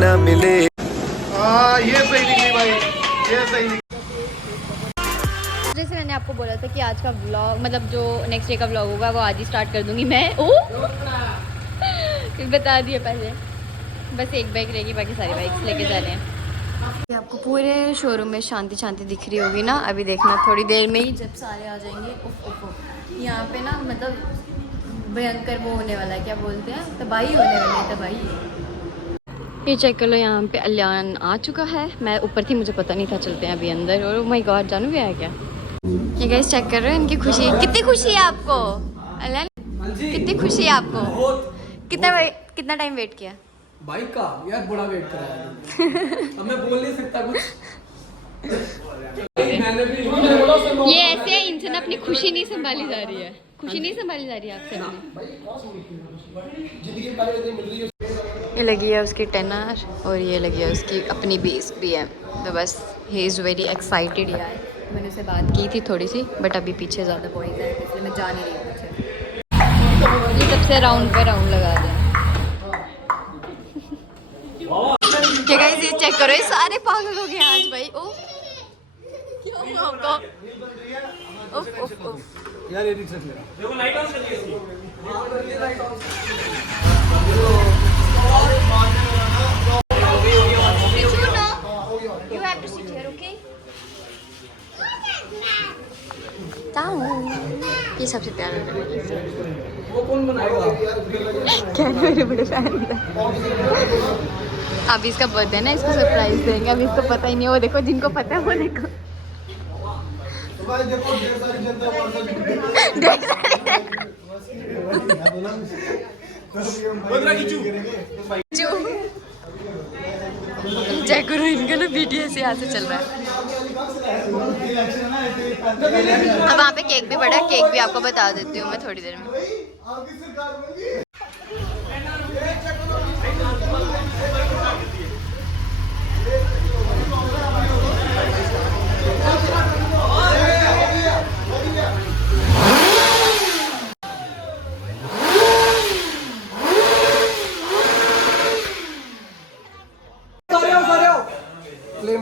ना मिले। ये सही निकली भाई, ये सही निकली। जैसे मैंने आपको बोला था कि आज का व्लॉग मतलब जो नेक्स्ट डे का व्लॉग होगा वो आज ही स्टार्ट कर दूंगी मैं। बता दिया पहले, बस एक बाइक रहेगी, बाकी सारी बाइक्स लेके जा रहे हैं। आपको पूरे शोरूम में शांति शांति दिख रही होगी ना, अभी देखना थोड़ी देर में ही जब सारे आ जाएंगे। उफ उफ उफ। यहाँ पे ना मतलब भयंकर वो होने वाला है, क्या बोलते हैं, तबाही होने वाली है, तबाही। ये चेक कर लो, यहाँ पे अलियान आ चुका है। मैं ऊपर थी, मुझे पता नहीं था, चलते हैं अभी अंदर। और माय गॉड, जानू भी आया क्या? ये गाइस चेक कर रहे हो इनकी खुशी, कितनी खुशी है आपको अलियान, कितनी खुशी है आपको? कितना टाइम वेट किया बाइक का? यार बड़ा वेट करा है। अब मैं बोल नहीं सकता कुछ। मैंने भी ये ऐसे है, इनसे ना अपनी खुशी नहीं संभाली जा रही है, खुशी नहीं संभाली जा रही है आपसे। ये लगी है उसकी 10R और ये लगी है उसकी अपनी बेस BM। तो बस ही इज़ वेरी एक्साइटेड यार। मैंने उससे बात की थी थोड़ी सी, बट अभी पीछे ज़्यादा बॉयज़ है इसलिए मैं जा नहीं रही हूँ पीछे। ये सबसे राउंड पे राउंड लगा दें। क्या गाइस, ये चेक करो, ये सारे पागल हो गए आज भाई। ओ क्या हुआ आपको? उफ उफ उफ। यार ये रिक्शा मेरा। देखो लाइट ऑफ चल रही है। You have to sit here, okay? ये सबसे प्यारा है। वो कौन बनाएगा? क्या मेरे बड़े फैन है। अभी इसका बर्थडे है ना, इसको सरप्राइज देंगे। अभी इसको पता ही नहीं है, वो देखो जिनको पता है वो देखो। चेक करो इनका ना BTS यहाँ से चल रहा है। अब वहाँ पे केक भी बड़ा है, केक भी आपको बता देती हूँ मैं थोड़ी देर में।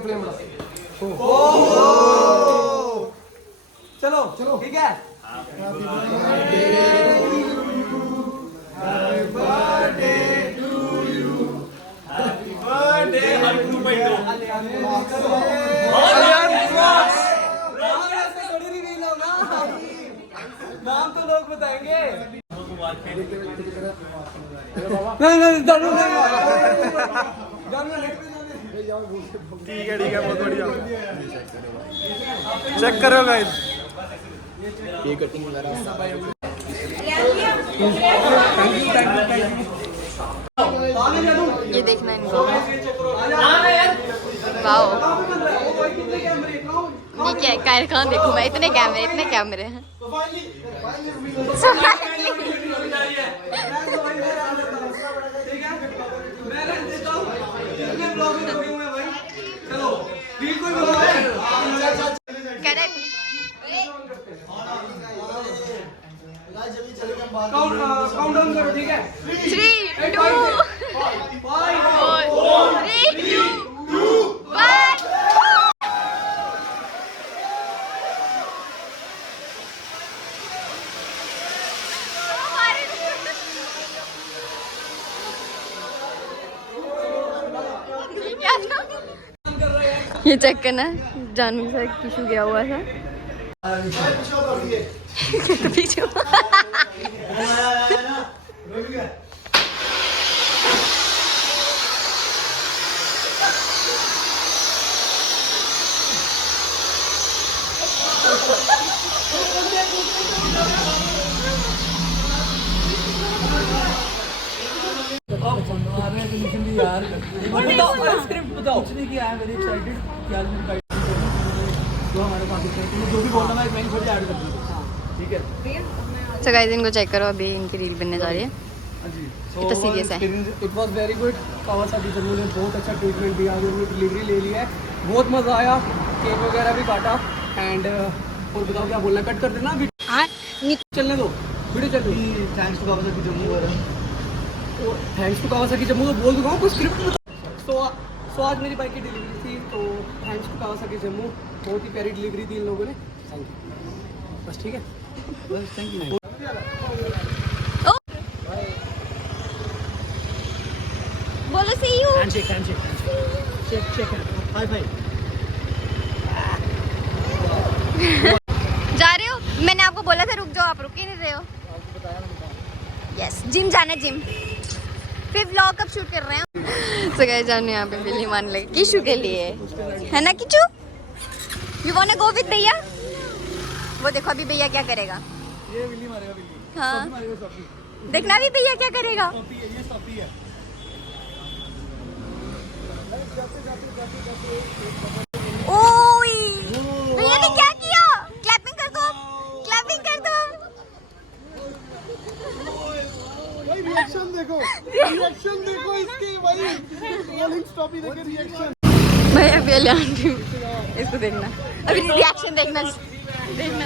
फ्लेम चलो चलो ठीक है। नाम तो लोग बताएंगे। ठीक है बहुत बढ़िया। चेक करो गाइस, ये कटिंग वगैरह। ये देखना इनको, वाओ ये क्या है? कारखान देखो मैं, इतने कैमरे हैं। काउंट डाउन करो ठीक है। 3, 2, 3, 2, 1। ये चेक करना, जानवी के साथ किशु गया हुआ था। पीछे यार स्क्रिप्ट बताओ। कुछ नहीं किया है, वेरी एक्साइटेड कि आज मेरी बाइक जो हमारे पास है, जो भी बोलना मैं छोड़ के ऐड कर दूंगा। ठीक है। सो गाइस इनको चेक करो, अभी इनकी रील बनने जा रही है। हां जी, तो सीरियस है। It was very good. Kawasaki Jammu ने बहुत अच्छा ट्रीटमेंट दिया, हमने डिलीवरी ले लिया है, बहुत मज़ा आया। केक वगैरह भी काटा एंड और बताओ क्या बोलना, कट कर देना अभी। चलने दो, वीडियो चल रही है। Thanks to Kawasaki Jammu, thanks to Kawasaki Jammu तो बोल दूंगा, कुछ स्क्रिप्ट सो आज मेरी बाइक की डिलीवरी थी, तो थैंक्स टू कावासाकी जम्मू, बहुत ही प्यारी डिलीवरी दी इन लोगों ने, थैंक यू। बस ठीक है, बस थैंक यू। बोलो सी यू। हैंडशेक शेक हाय भाई। जा रहे हो? मैंने आपको बोला था रुक जाओ, आप रुक ही नहीं रहे हो। यस, जिम जाना है, जिम। फिर व्लॉग कब शूट कर रहे हैं? तो गाइस जाने यहाँ पे बिल्ली मान लगे किशु के लिए, है ना Kishu? You want to go with भैया? वो देखो अभी भैया क्या करेगा। ये बिल्ली मारेगा, बिल्ली हाँ मारेगा, सॉफी। देखना भी भैया क्या करेगा। सॉफी है, ये सॉफी है। ओए भैया ने क्या किया? क्लैपिंग कर दो, क्लैपिंग कर दो। भाई रिएक्शन देखो, रिएक्शन देखो इसके भाई, रोलिंग स्टॉपी देखे रिएक्शन। मैं अभी ले आती हूँ, इसको देखना, अभी रिएक्शन देखना, देखना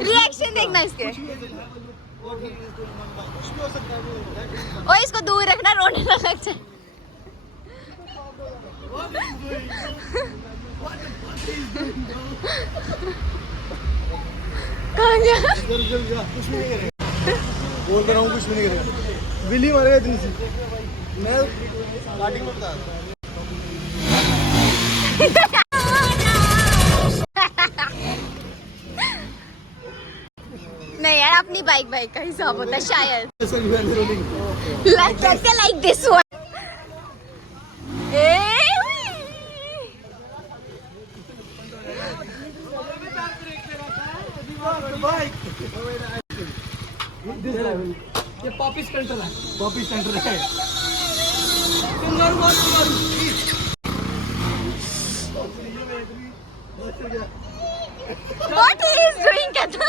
रिएक्शन देखना इसके। ओए इसको दूर रखना, रोने ना लग जाए। कहाँ गया? कुछ भी नहीं करेगा, बोल कर रहा हूँ, कुछ भी नहीं करेगा। बिल्ली मारेगा इतनी सी, मैं स्टार्टिंग में बता रहा था। नहीं यार, अपनी बाइक का हिसाब होता है शायद। Rolling like this one. ये पॉपी स्टंटर है, कॉपी सेंटर है। What he is doing कहता?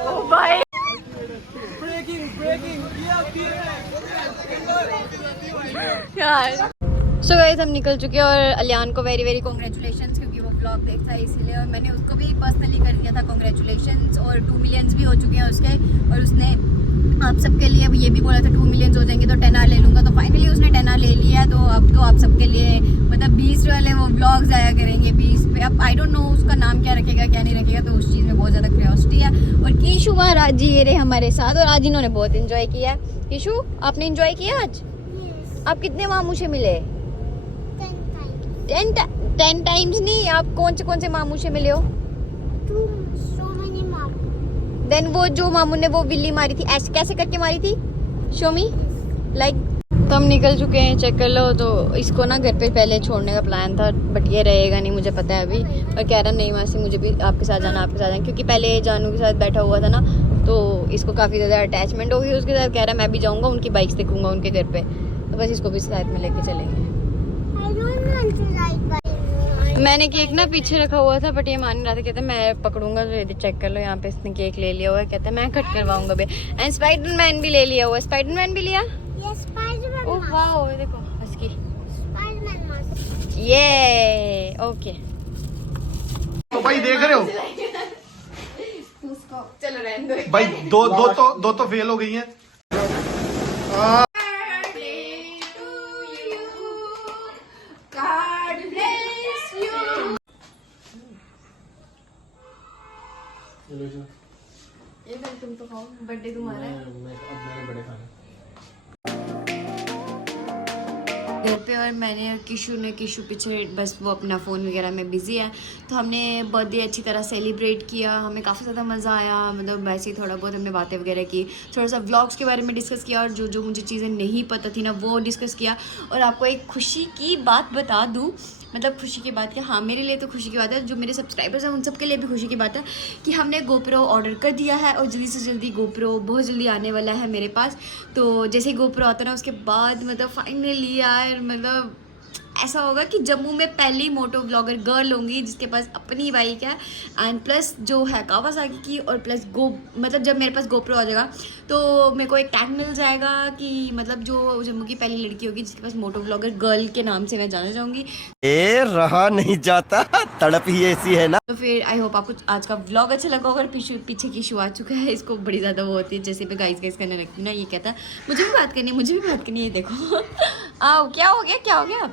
Oh भाई। यार सो गाइस हम निकल चुके हैं, और अलियान को वेरी वेरी कॉन्ग्रेचुलेशंस, क्योंकि वो ब्लॉग देखता है इसीलिए, और मैंने उसको भी पर्सनली कर दिया था कॉन्ग्रेचुलेशंस, और 2 मिलियंस भी हो चुके हैं उसके, और उसने आप सबके लिए ये भी बोला था 2 मिलियंस हो जाएंगे तो 10 आवर ले लूँगा, तो फाइनली उसने 10 आवर ले लिया। तो अब तो आप सबके लिए मतलब 20 वाले वो ब्लॉग्स आया करेंगे 20 पे। अब आई डोंट नो उसका नाम क्या रखेगा क्या नहीं रखेगा, तो उस चीज़ में बहुत ज़्यादा क्यूरियोसिटी है। और कीशु महाराज जी ये रहे हमारे साथ, और आज इन्होंने बहुत इन्जॉय किया। कीशु आपने इन्जॉय किया आज? आप कितने मामू से मिले? 10 टाइम्स नहीं, आप कौन से मामू से मिले हो? देन वो जो मामू ने वो बिल्ली मारी थी, ऐसे कैसे करके मारी थी? Show me like. तो हम निकल चुके हैं, चेक कर लो। तो इसको ना घर पे पहले छोड़ने का प्लान था, बट ये रहेगा नहीं, मुझे पता है अभी। और कह रहा नहीं मासी मुझे भी आपके साथ जाना, आपके साथ जाना, क्योंकि पहले जानू के साथ बैठा हुआ था ना, तो इसको काफ़ी ज़्यादा अटैचमेंट हो गई उसके साथ। कह रहा मैं भी जाऊँगा, उनकी बाइक्स देखूंगा उनके घर पे, तो बस इसको भी साथ में लेके चलेंगे। मैंने केक ना पीछे रखा हुआ था, बट ये मान नहीं रहा था, कहता मैं पकड़ूंगा, तो ये चेक कर लो, यहाँ पे इसने केक ले लिया हुआ है, कहता मैं कट करवाऊंगा भी। एंड स्पाइडरमैन भी ले लिया हुआ है। स्पाइडरमैन भी लिया? ओह वाओ, ये देखो इसकी ये ओके। तो भाई देख रहे हो चलो रहने दो भाई, दो तो फेल हो गई हैं। ये तुम तो खाओ, बर्थडे तुम्हारा है। मैंने बड़े खाने घर पे, और मैंने और किशु पीछे बस वो अपना फ़ोन वगैरह में बिज़ी है। तो हमने बर्थडे अच्छी तरह सेलिब्रेट किया, हमें काफ़ी ज़्यादा मज़ा आया। मतलब वैसे ही थोड़ा बहुत हमने बातें वगैरह की, थोड़ा सा व्लॉग्स के बारे में डिस्कस किया, और जो मुझे चीज़ें नहीं पता थी ना वो डिस्कस किया। और आपको एक खुशी की बात बता दूँ, मतलब खुशी की बात क्या, हाँ मेरे लिए तो खुशी की बात है, जो मेरे सब्सक्राइबर्स हैं उन सब के लिए भी खुशी की बात है कि हमने GoPro ऑर्डर कर दिया है, और जल्दी से जल्दी GoPro बहुत जल्दी आने वाला है मेरे पास। तो जैसे ही GoPro आता है ना, उसके बाद मतलब फाइनली यार, मतलब ऐसा होगा कि जम्मू में पहली मोटो ब्लॉगर गर्ल होंगी जिसके पास अपनी बाइक है, एंड प्लस जो है कावासाकी की, और प्लस मतलब जब मेरे पास गोप्रो आ जाएगा तो मेरे को एक टैग मिल जाएगा कि मतलब जो जम्मू की पहली लड़की होगी जिसके पास मोटो ब्लॉगर गर्ल के नाम से मैं जाना चाहूँगी। रहा नहीं जाता, तड़प ही ऐसी है ना। तो फिर आई होप आपको आज का व्लॉग अच्छा लगा होगा। पीछे की इशू आ चुका है, इसको बड़ी ज़्यादा वो होती है, जैसे मैं गाइस करने लगती हूँ ना, ये कहता है मुझे भी बात करनी है, देखो आओ क्या हो गया।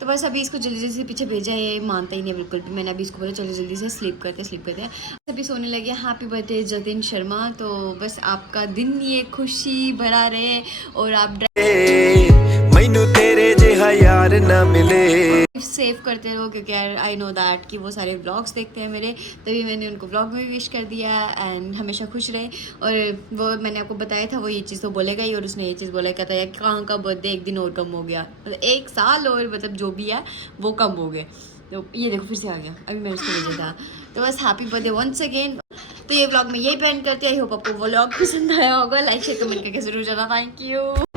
तो बस अभी इसको जल्दी से पीछे भेजा है, ये मानता ही नहीं बिल्कुल भी। मैंने अभी इसको बोला चलो जल्दी से स्लीप करते हैं। अभी सोने लगे। Happy birthday Jatin Sharma. तो बस आपका दिन ये खुशी भरा रहे और आप मैनू तेरे जैसा यार ना मिले। सेव करते रहो, क्योंकि यार आई नो दैट कि वो सारे व्लॉग्स देखते हैं मेरे, तभी मैंने उनको व्लॉग में भी विश कर दिया। एंड हमेशा खुश रहे। और वो मैंने आपको बताया था, वो ये चीज़ तो बोलेगा ही, और उसने ये चीज़ बोला, कहता है कि कहाँ का बर्थडे एक दिन और कम हो गया, मतलब 1 साल और मतलब जो भी है वो कम हो गए। तो ये देखो फिर से आ गया, अभी मैंने उसको भेजा था। तो बस हैप्पी बर्थडे वंस अगेन। तो ये व्लॉग में यही प्लान करते हैं। आई होप आपको व्लॉग पसंद आया होगा। लाइक शेयर कमेंट करके जरूर जाना। Thank you.